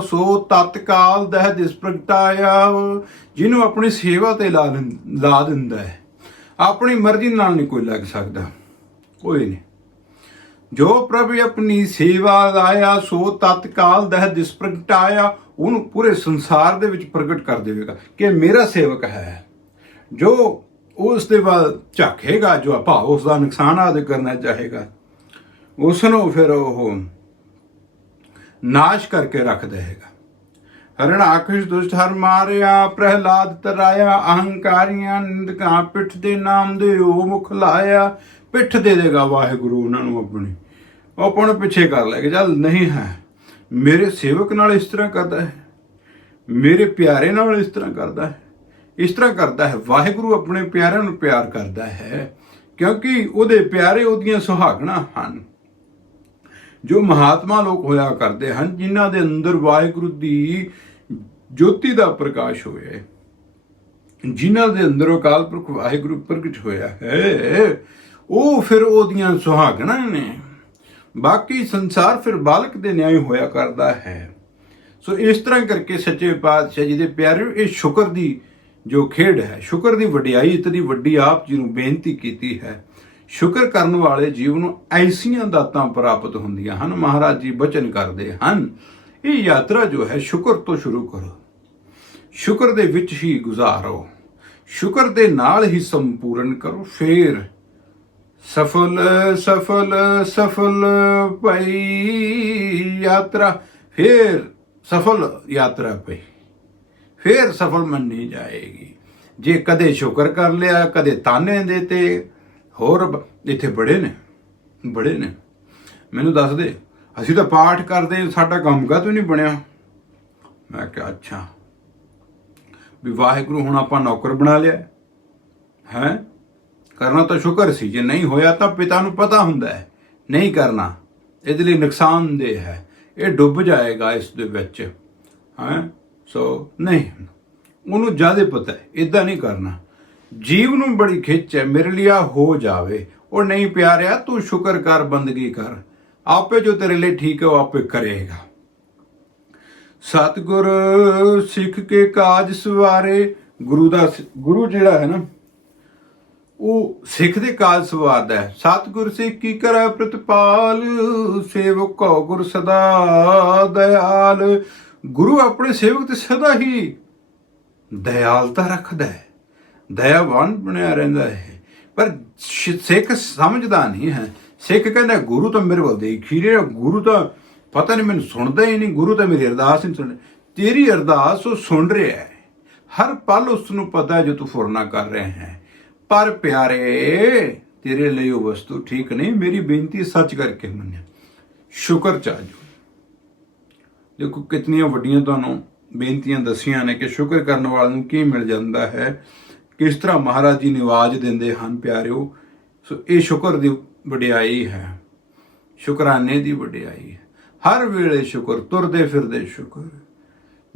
ਸੋ ਤਤਕਾਲ ਦਹਿ ਦਿਸ ਪ੍ਰਗਟਾਇਆ ਜਿਹਨੂੰ ਆਪਣੀ ਸੇਵਾ ਤੇ ਲਾ ਲਾ ਦਿੰਦਾ ਹੈ ਆਪਣੀ ਮਰਜ਼ੀ ਨਾਲ ਨਹੀਂ ਕੋਈ ਲੱਗ ਸਕਦਾ। ਕੋਈ ਨਹੀਂ। ਜੋ ਪ੍ਰਭ ਆਪਣੀ ਸੇਵਾ ਲਾਇਆ, ਸੋ ਤਤਕਾਲ ਦਹਿ ਦਿਸ ਪ੍ਰਗਟਾਇਆ ਉਹਨੂੰ ਪੂਰੇ ਸੰਸਾਰ ਦੇ ਵਿੱਚ ਪ੍ਰਗਟ ਕਰ ਦੇਵੇਗਾ ਕਿ ਮੇਰਾ ਸੇਵਕ ਹੈ। ਜੋ ਉਸ ਦੇ ਵੱਲ ਝਾਕੇਗਾ, ਜੋ ਭਾਵ ਉਸ ਦਾ ਨੁਕਸਾਨ ਆਦਿ ਕਰਨਾ ਚਾਹੇਗਾ ਉਸ ਨੂੰ ਫਿਰ ਉਹ ਨਾਸ਼ ਕਰਕੇ ਰੱਖ ਦੇਗਾ ਹਰਣਾਕਸ਼ ਦੁਸ਼ਟ ਹਰ ਮਾਰਿਆ, ਪ੍ਰਹਿਲਾਦ ਤਰਾਇਆ, ਅਹੰਕਾਰੀਆਂ ਨਿੰਦਕਾਂ ਪਿੱਠ ਦੇ ਨਾਮ ਦੇ ਉਹ ਮੁਖ ਲਾਇਆ। ਪਿੱਠ ਦੇ ਦੇਗਾ ਵਾਹਿਗੁਰੂ ਉਹਨਾਂ ਨੂੰ ਆਪਣੀ। ਉਹ ਆਪਾਂ ਨੂੰ ਪਿੱਛੇ ਕਰ ਲੈ ਕੇ ਚੱਲ, ਨਹੀਂ ਹੈ। ਮੇਰੇ ਸੇਵਕ ਨਾਲ ਇਸ ਤਰ੍ਹਾਂ ਕਰਦਾ ਹੈ। ਮੇਰੇ ਪਿਆਰੇ ਨਾਲ ਇਸ ਤਰ੍ਹਾਂ ਕਰਦਾ ਹੈ। ਇਸ ਤਰ੍ਹਾਂ ਕਰਦਾ ਹੈ। ਵਾਹਿਗੁਰੂ ਆਪਣੇ ਪਿਆਰਿਆਂ ਨੂੰ ਪਿਆਰ ਕਰਦਾ ਹੈ, ਕਿਉਂਕਿ ਉਹਦੇ ਪਿਆਰੇ ਉਹਦੀਆਂ ਸੁਹਾਗਣਾ ਹਨ। ਜੋ ਮਹਾਤਮਾ ਲੋਕ ਹੋਇਆ ਕਰਦੇ ਹਨ, ਜਿਨ੍ਹਾਂ ਦੇ ਅੰਦਰ ਵਾਹਿਗੁਰੂ ਦੀ ਜੋਤੀ ਦਾ ਪ੍ਰਕਾਸ਼ ਹੋਇਆ ਜਿਨ੍ਹਾਂ ਦੇ ਅੰਦਰ ਅਕਾਲ ਪੁਰਖ ਵਾਹਿਗੁਰੂ ਪ੍ਰਗਟ ਹੋਇਆ ਹੈ, ਉਹ ਫਿਰ ਉਹਦੀਆਂ ਸੁਹਾਗਣਾ ਨੇ। ਬਾਕੀ ਸੰਸਾਰ ਫਿਰ ਬਾਲਕ ਦੇ ਨਿਆਂ ਹੋਇਆ ਕਰਦਾ ਹੈ। ਸੋ ਇਸ ਤਰ੍ਹਾਂ ਕਰਕੇ ਸੱਚੇ ਪਾਤਸ਼ਾਹ ਜੀ ਦੇ ਪਿਆਰੇ ਇਹ ਸ਼ੁਕਰ ਦੀ ਜੋ ਖੇਡ ਹੈ, ਸ਼ੁਕਰ ਦੀ ਵਡਿਆਈ, ਇਤਨੀ ਵੱਡੀ ਆਪ ਜੀ ਨੂੰ ਬੇਨਤੀ ਕੀਤੀ ਹੈ। ਸ਼ੁਕਰ ਕਰਨ ਵਾਲੇ ਜੀਵ ਨੂੰ ਐਸੀਆਂ ਦਾਤਾਂ ਪ੍ਰਾਪਤ ਹੁੰਦੀਆਂ ਹਨ, ਮਹਾਰਾਜ ਜੀ ਬਚਨ ਕਰਦੇ ਹਨ। ਇਹ ਯਾਤਰਾ ਜੋ ਹੈ, ਸ਼ੁਕਰ ਤੋਂ ਸ਼ੁਰੂ ਕਰੋ। ਸ਼ੁਕਰ ਦੇ ਵਿੱਚ ਹੀ ਗੁਜ਼ਾਰੋ। ਸ਼ੁਕਰ ਦੇ ਨਾਲ ਹੀ ਸੰਪੂਰਨ ਕਰੋ। ਫੇਰ ਸਫਲ ਸਫਲ ਸਫਲ ਪਈ ਯਾਤਰਾ। ਫੇਰ ਸਫਲ ਯਾਤਰਾ ਪਈ ਫੇਰ ਸਫਲ ਮੰਨੀ ਜਾਏਗੀ। ਜੇ ਕਦੇ ਸ਼ੁਕਰ ਕਰ ਲਿਆ, ਕਦੇ ਤਾਨੇ ਦੇਤੇ ਹੋਰ ਬ- ਇੱਥੇ ਬੜੇ ਨੇ ਬੜੇ ਨੇ। ਮੈਨੂੰ ਦੱਸ ਦੇ, ਅਸੀਂ ਤਾਂ ਪਾਠ ਕਰਦੇ ਸਾਡਾ ਕੰਮ ਕਾ ਨਹੀਂ ਬਣਿਆ? ਮੈਂ ਕਿਹਾ, ਅੱਛਾ। ਵੀ ਵਾਹਿਗੁਰੂ ਹੁਣ ਆਪਾਂ ਨੌਕਰ ਬਣਾ ਲਿਆ। ਹੈ? ਕਰਨਾ ਤਾਂ ਸ਼ੁਕਰ ਸੀ, ਜੇ ਨਹੀਂ ਹੋਇਆ ਤਾਂ ਪਿਤਾ ਨੂੰ ਪਤਾ ਹੁੰਦਾ ਹੈ। ਨਹੀਂ ਕਰਨਾ, ਇਹਦੇ ਲਈ ਨੁਕਸਾਨਦੇਹ ਹੈ। ਇਹ ਡੁੱਬ ਜਾਏਗਾ ਇਸ ਦੇ ਵਿੱਚ। ਹੈ? ਸੋ ਨਹੀਂ, ਉਹਨੂੰ ਜ਼ਿਆਦਾ ਪਤਾ ਹੈ ਇਦਾਂ ਨਹੀਂ ਕਰਨਾ। ਜੀਵ ਨੂੰ ਬੜੀ ਖਿੱਚ ਹੈ, ਮੇਰੇ ਲਈ ਆ ਹੋ ਜਾਵੇ। ਉਹ ਨਹੀਂ ਪਿਆਰਿਆ, ਤੂੰ ਸ਼ੁਕਰ ਕਰ, ਬੰਦਗੀ ਕਰ। ਆਪੇ ਜੋ ਤੇਰੇ ਲਈ ਠੀਕ ਹੈ, ਉਹ ਆਪੇ ਕਰੇਗਾ। ਸਤਿਗੁਰ ਸਿੱਖ ਕੇ ਕਾਜ ਸਵਾਰੇ, ਗੁਰੂ ਦਾ ਸ- ਗੁਰੂ ਜਿਹੜਾ ਹੈ ਨਾ, ਉਹ ਸਿੱਖ ਦੇ ਕਾਜ ਸਵਾਰਦਾ ਹੈ। ਸਤਿਗੁਰ ਸਿੱਖ ਕੀ ਕਰੈ ਪ੍ਰਤਪਾਲ, ਸੇਵਕ ਕੋ ਗੁਰ ਸਦਾ ਦਇਆਲ। ਗੁਰੂ ਆਪਣੇ ਸੇਵਕ ਤੇ ਸਦਾ ਹੀ ਦਇਆਲਤਾ ਰੱਖਦਾ ਹੈ, ਦਇਆਵਾਨ ਬਣਿਆ ਰਹਿੰਦਾ ਹੈ। ਪਰ ਸਿੱਖ ਸਮਝਦਾ ਨਹੀਂ ਹੈ। ਸਿੱਖ ਕਹਿੰਦਾ ਗੁਰੂ ਤਾਂ ਮੇਰੇ ਵੱਲ ਹੀ ਰਿਹਾ, ਗੁਰੂ ਤਾਂ ਪਤਾ ਨਹੀਂ ਮੈਨੂੰ ਸੁਣਦਾ ਹੀ ਨਹੀਂ, ਗੁਰੂ ਤਾਂ ਮੇਰੀ ਅਰਦਾਸ ਨਹੀਂ ਸੁਣ ਤੇਰੀ ਅਰਦਾਸ ਉਹ ਸੁਣ ਰਿਹਾ ਹੈ। ਹਰ ਪਲ ਉਸ ਨੂੰ ਪਤਾ ਜੋ ਤੂੰ ਫੁਰਨਾ ਕਰ ਰਿਹਾ ਹੈ। ਪਰ ਪਿਆਰੇ, ਤੇਰੇ ਲਈ ਉਹ ਵਸਤੂ ਠੀਕ ਨਹੀਂ, ਮੇਰੀ ਬੇਨਤੀ ਸੱਚ ਕਰਕੇ ਮੰਨਿਆ। ਸ਼ੁਕਰ ਚਾਹਜੋ ਦੇਖੋ, ਕਿਤਨੀਆਂ ਵੱਡੀਆਂ ਤੁਹਾਨੂੰ ਬੇਨਤੀਆਂ ਦੱਸੀਆਂ ਨੇ ਕਿ ਸ਼ੁਕਰ ਕਰਨ ਵਾਲੇ ਨੂੰ ਕੀ ਮਿਲ ਜਾਂਦਾ ਹੈ, ਕਿਸ ਤਰ੍ਹਾਂ ਮਹਾਰਾਜ ਜੀ ਨਿਵਾਜ ਦਿੰਦੇ ਹਨ, ਪਿਆਰਿਓ। ਸੋ ਇਹ ਸ਼ੁਕਰ ਦੀ ਵਡਿਆਈ ਹੈ। ਸ਼ੁਕਰਾਨੇ ਦੀ ਵਡਿਆਈ ਹੈ। ਹਰ ਵੇਲੇ ਸ਼ੁਕਰ, ਤੁਰਦੇ ਫਿਰਦੇ ਸ਼ੁਕਰ।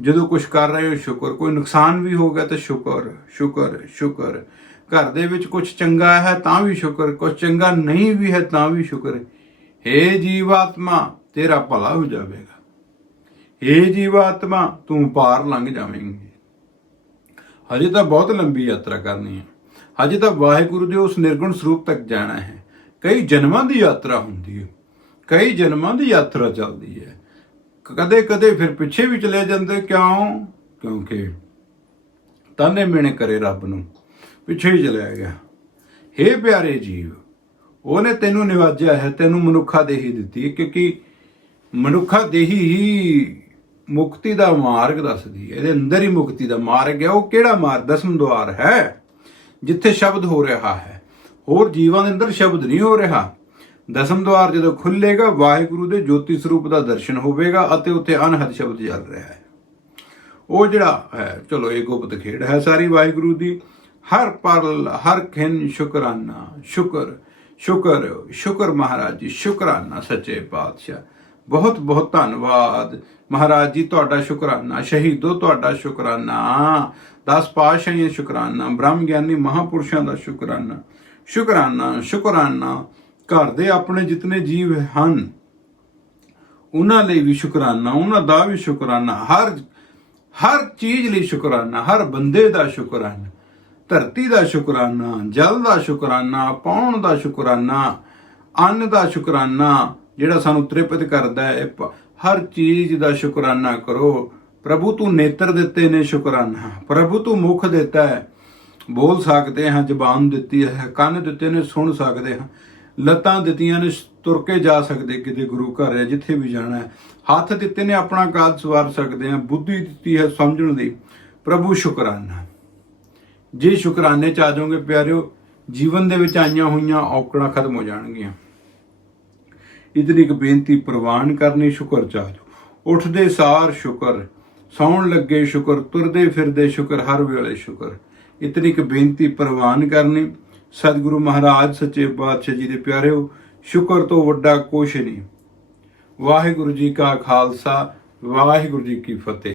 ਜਦੋਂ ਕੁਝ ਕਰ ਰਹੇ ਹੋ, ਸ਼ੁਕਰ। ਕੋਈ ਨੁਕਸਾਨ ਵੀ ਹੋ ਗਿਆ ਤਾਂ ਸ਼ੁਕਰ ਸ਼ੁਕਰ ਸ਼ੁਕਰ। ਘਰ ਦੇ ਵਿੱਚ ਕੁਝ ਚੰਗਾ ਹੈ ਤਾਂ ਵੀ ਸ਼ੁਕਰ ਕੁਝ ਚੰਗਾ ਨਹੀਂ ਵੀ ਹੈ ਤਾਂ ਵੀ ਸ਼ੁਕਰ। ਹੈ ਜੀਵਾਤਮਾ, ਤੇਰਾ ਭਲਾ ਹੋ ਜਾਵੇਗਾ। ਏ ਜੀਵਾਤਮਾ, ਤੂੰ ਪਾਰ ਲੰਘ ਜਾਵੇਂਗੀ। ਹਜੇ ਤਾਂ ਬਹੁਤ ਲੰਬੀ ਯਾਤਰਾ ਕਰਨੀ ਹੈ। ਹਜੇ ਤਾਂ ਵਾਹਿਗੁਰੂ ਦੇ ਉਸ ਨਿਰਗੁਣ ਸਰੂਪ ਤੱਕ ਜਾਣਾ ਹੈ। ਕਈ ਜਨਮਾਂ ਦੀ ਯਾਤਰਾ ਹੁੰਦੀ ਹੈ। ਕਈ ਜਨਮਾਂ ਦੀ ਯਾਤਰਾ ਚੱਲਦੀ ਹੈ। ਕਦੇ ਕਦੇ ਫਿਰ ਪਿੱਛੇ ਵੀ ਚਲੇ ਜਾਂਦੇ, ਕਿਉਂ? ਕਿਉਂਕਿ ਤਾਨੇ ਮੇਣੇ ਕਰੇ ਰੱਬ ਨੂੰ। ਪਿੱਛੇ ਹੀ ਚਲਿਆ ਗਿਆ। ਹੇ ਪਿਆਰੇ ਜੀਵ, ਉਹਨੇ ਤੈਨੂੰ ਨਿਵਾਜਿਆ ਹੈ, ਤੈਨੂੰ ਮਨੁੱਖਾ ਦੇਹੀ ਦਿੱਤੀ ਕਿਉਂਕਿ ਮਨੁੱਖਾ ਦੇਹੀ ਹੀ ਮੁਕਤੀ ਦਾ ਮਾਰਗ ਦੱਸਦੀ ਹੈ। ਇਹਦੇ ਅੰਦਰ ਹੀ ਮੁਕਤੀ ਦਾ ਮਾਰਗ ਹੈ। ਉਹ ਕਿਹੜਾ ਮਾਰਗ? ਦਸਮ ਦੁਆਰ ਹੈ, ਜਿੱਥੇ ਸ਼ਬਦ ਹੋ ਰਿਹਾ ਹੈ। ਹੋਰ ਜੀਵਾਂ ਦੇ ਅੰਦਰ ਸ਼ਬਦ ਨਹੀਂ ਹੋ ਰਿਹਾ। ਦਸਮ ਦੁਆਰ ਜਦੋਂ ਖੁੱਲੇਗਾ ਵਾਹਿਗੁਰੂ ਦੇ ਜੋਤੀ ਸਰੂਪ ਦਾ ਦਰਸ਼ਨ ਹੋਵੇਗਾ ਅਤੇ ਉੱਥੇ ਅਨਹਦ ਸ਼ਬਦ ਚੱਲ ਰਿਹਾ ਹੈ। ਉਹ ਜਿਹੜਾ ਹੈ, ਚਲੋ ਇਹ ਗੁਪਤ ਖੇਡ ਹੈ ਸਾਰੀ ਵਾਹਿਗੁਰੂ ਦੀ। ਹਰ ਪਲ, ਹਰ ਖਿੰ ਸ਼ੁਕਰਾਨਾ, ਸ਼ੁਕਰ ਸ਼ੁਕਰ ਸ਼ੁਕਰ ਮਹਾਰਾਜ ਜੀ, ਸ਼ੁਕਰਾਨਾ ਸੱਚੇ ਪਾਤਸ਼ਾਹ। ਬਹੁਤ ਬਹੁਤ ਧੰਨਵਾਦ। ਮਹਾਰਾਜ ਜੀ, ਤੁਹਾਡਾ ਸ਼ੁਕਰਾਨਾ, ਸ਼ਹੀਦੋ ਤੁਹਾਡਾ ਸ਼ੁਕਰਾਨਾ। ਦਸ ਪਾਤਸ਼ਾਹੀਆਂ ਸ਼ੁਕਰਾਨਾ ਬ੍ਰਹਮ ਗਿਆਨੀ ਮਹਾਪੁਰਸ਼ਾਂ ਦਾ ਸ਼ੁਕਰਾਨਾ। ਸ਼ੁਕਰਾਨਾ ਸ਼ੁਕਰਾਨਾ। ਘਰ ਦੇ ਆਪਣੇ ਜਿਤਨੇ ਜੀਵ ਹਨ, ਉਹਨਾਂ ਲਈ ਵੀ ਸ਼ੁਕਰਾਨਾ, ਉਹਨਾਂ ਦਾ ਵੀ ਸ਼ੁਕਰਾਨਾ, ਹਰ ਹਰ ਚੀਜ਼ ਲਈ ਸ਼ੁਕਰਾਨਾ, ਹਰ ਬੰਦੇ ਦਾ ਸ਼ੁਕਰਾਨਾ, ਧਰਤੀ ਦਾ ਸ਼ੁਕਰਾਨਾ, ਜਲ ਦਾ ਸ਼ੁਕਰਾਨਾ, ਪਾਉਣ ਦਾ ਸ਼ੁਕਰਾਨਾ, ਅੰਨ ਦਾ ਸ਼ੁਕਰਾਨਾ, ਜਿਹੜਾ ਸਾਨੂੰ ਤ੍ਰਿਪਤ ਕਰਦਾ ਹੈ ਹਰ ਚੀਜ਼ ਦਾ ਸ਼ੁਕਰਾਨਾ ਕਰੋ। ਪ੍ਰਭੂ ਤੂੰ ਨੇਤਰ ਦਿੱਤੇ ਨੇ ਸ਼ੁਕਰਾਨਾ, ਪ੍ਰਭੂ ਤੂੰ ਮੁਖ ਦਿੱਤਾ ਹੈ। ਬੋਲ ਸਕਦੇ ਹਾਂ, ਜ਼ਬਾਨ ਦਿੱਤੀ ਹੈ, ਕੰਨ ਦਿੱਤੇ ਨੇ, ਸੁਣ ਸਕਦੇ ਹਾਂ। ਲੱਤਾਂ ਦਿੱਤੀਆਂ ਨੇ, ਤੁਰ ਕੇ ਜਾ ਸਕਦੇ ਕਿਤੇ ਗੁਰੂ ਘਰ ਹੈ, ਜਿੱਥੇ ਵੀ ਜਾਣਾ ਹੈ। ਹੱਥ ਦਿੱਤੇ ਨੇ, ਆਪਣਾ ਕਾਜ ਸਵਾਰ ਸਕਦੇ ਹਾਂ। ਬੁੱਧੀ ਦਿੱਤੀ ਹੈ ਸਮਝਣ ਦੀ। ਪ੍ਰਭੂ ਸ਼ੁਕਰਾਨਾ। ਜੇ ਸ਼ੁਕਰਾਨੇ ਚ ਆ ਜਾਓਗੇ, ਪਿਆਰਿਓ, ਜੀਵਨ ਦੇ ਵਿੱਚ ਆਈਆਂ ਹੋਈਆਂ ਔਕੜਾਂ ਖਤਮ ਹੋ ਜਾਣਗੀਆਂ। ਇਤਨੀ ਇੱਕ ਬੇਨਤੀ, ਪ੍ਰਵਾਨ ਕਰਨੀ, ਸ਼ੁਕਰ ਚ ਆ ਜਾਓ। ਉੱਠਦੇ ਸਾਰ ਸ਼ੁਕਰ, ਸੌਣ ਲੱਗੇ ਸ਼ੁਕਰ, ਤੁਰਦੇ ਫਿਰਦੇ ਸ਼ੁਕਰ, ਹਰ ਵੇਲੇ ਸ਼ੁਕਰ। ਇਤਨੀ ਇੱਕ ਬੇਨਤੀ, ਪ੍ਰਵਾਨ ਕਰਨੀ। ਸਤਿਗੁਰੂ ਮਹਾਰਾਜ, ਸੱਚੇ ਪਾਤਸ਼ਾਹ ਜੀ ਦੇ ਪਿਆਰਿਓ, ਸ਼ੁਕਰ ਤੋਂ ਵੱਡਾ ਕੁਛ ਨਹੀਂ। ਵਾਹਿਗੁਰੂ ਜੀ ਕਾ ਖਾਲਸਾ, ਵਾਹਿਗੁਰੂ ਜੀ ਕੀ ਫਤਿਹ।